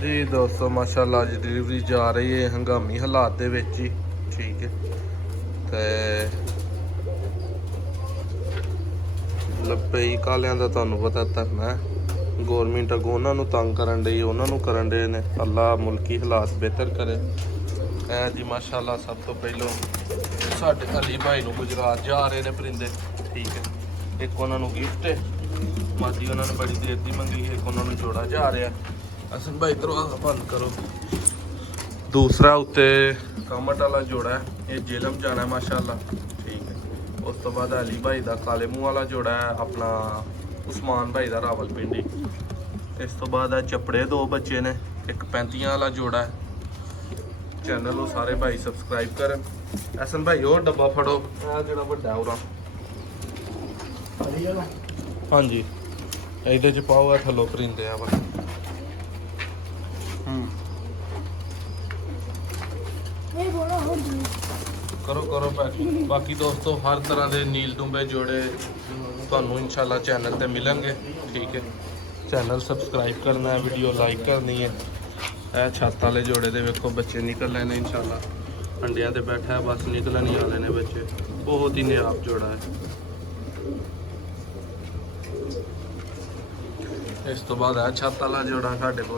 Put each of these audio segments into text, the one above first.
जी दोस्तों माशाल्लाह अज डिलीवरी जा रही है हंगामी हालात दे विच ही। ठीक है ते लब्बई कालियां दा तुहानूं पता धरना है गौरमेंट अगों उन्हां नूं तंग करन डई उन्हां नूं करन डे ने। अल्लाह मुल्की हालात बेहतर करे। ऐ जी माशाल्लाह सब तो पहलों साडे अली भाई नूं गुजरात जा रहे ने परिंदे। ठीक है एक उन्हां नूं गिफ्ट है मादी उन्होंने बड़ी देर की मंगी है। एक उन्होंने जोड़ा जा रहा है। असन भाई दरवाजा बंद करो। दूसरा उत्ते कामट वाला जोड़ा है ये जेलम जाना है माशाल्लाह। ठीक है उस तो बाद अली भाई का काले मूँह वाला जोड़ा है अपना उस्मान भाई का रावलपिंडी। इस तो बाद चपड़े दो बच्चे ने एक 35 वाला जोड़ा है। चैनल सारे भाई सबसक्राइब करन। असन भाई और डब्बा फड़ो जो बड़ा उरा। हाँ जी ਇਹਦੇ ਚ ਪਾਓ ਆ ਥੱਲੋਂ परिंदे ਆ बस। करो करो पैकिंग। बाकी दोस्तों हर तरह के नील डुंबे जोड़े ਤੁਹਾਨੂੰ इंशाल्लाह चैनल ते मिलेंगे। ठीक है चैनल सबसक्राइब करना है वीडियो लाइक करनी है। ਇਹ छत वाले जोड़े ਦੇ ਵੇਖੋ ਬੱਚੇ निकल रहे हैं इंशाल्लाह। अंडिया ते बैठा है बस निकलन ही वाले ने बच्चे। बहुत ही नायाब जोड़ा है। इस तो बाद है छत वाला जोड़ा साढ़े को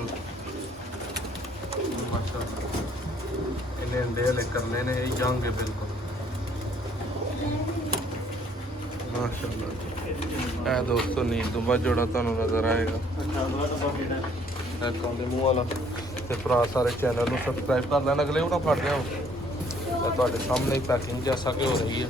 इन्हें अंडे हले करने ने जंग है बिल्कुल माशाल्लाह। है दोस्तों नील दुबा जोड़ा तुहानूं नजर आएगा काले मूँह वाला। ते भरा सारे चैनल को सबसक्राइब कर लेना अगले ना फट जाओ। तुहाडे सामने ही पैकिंग जैसा कि हो रही है।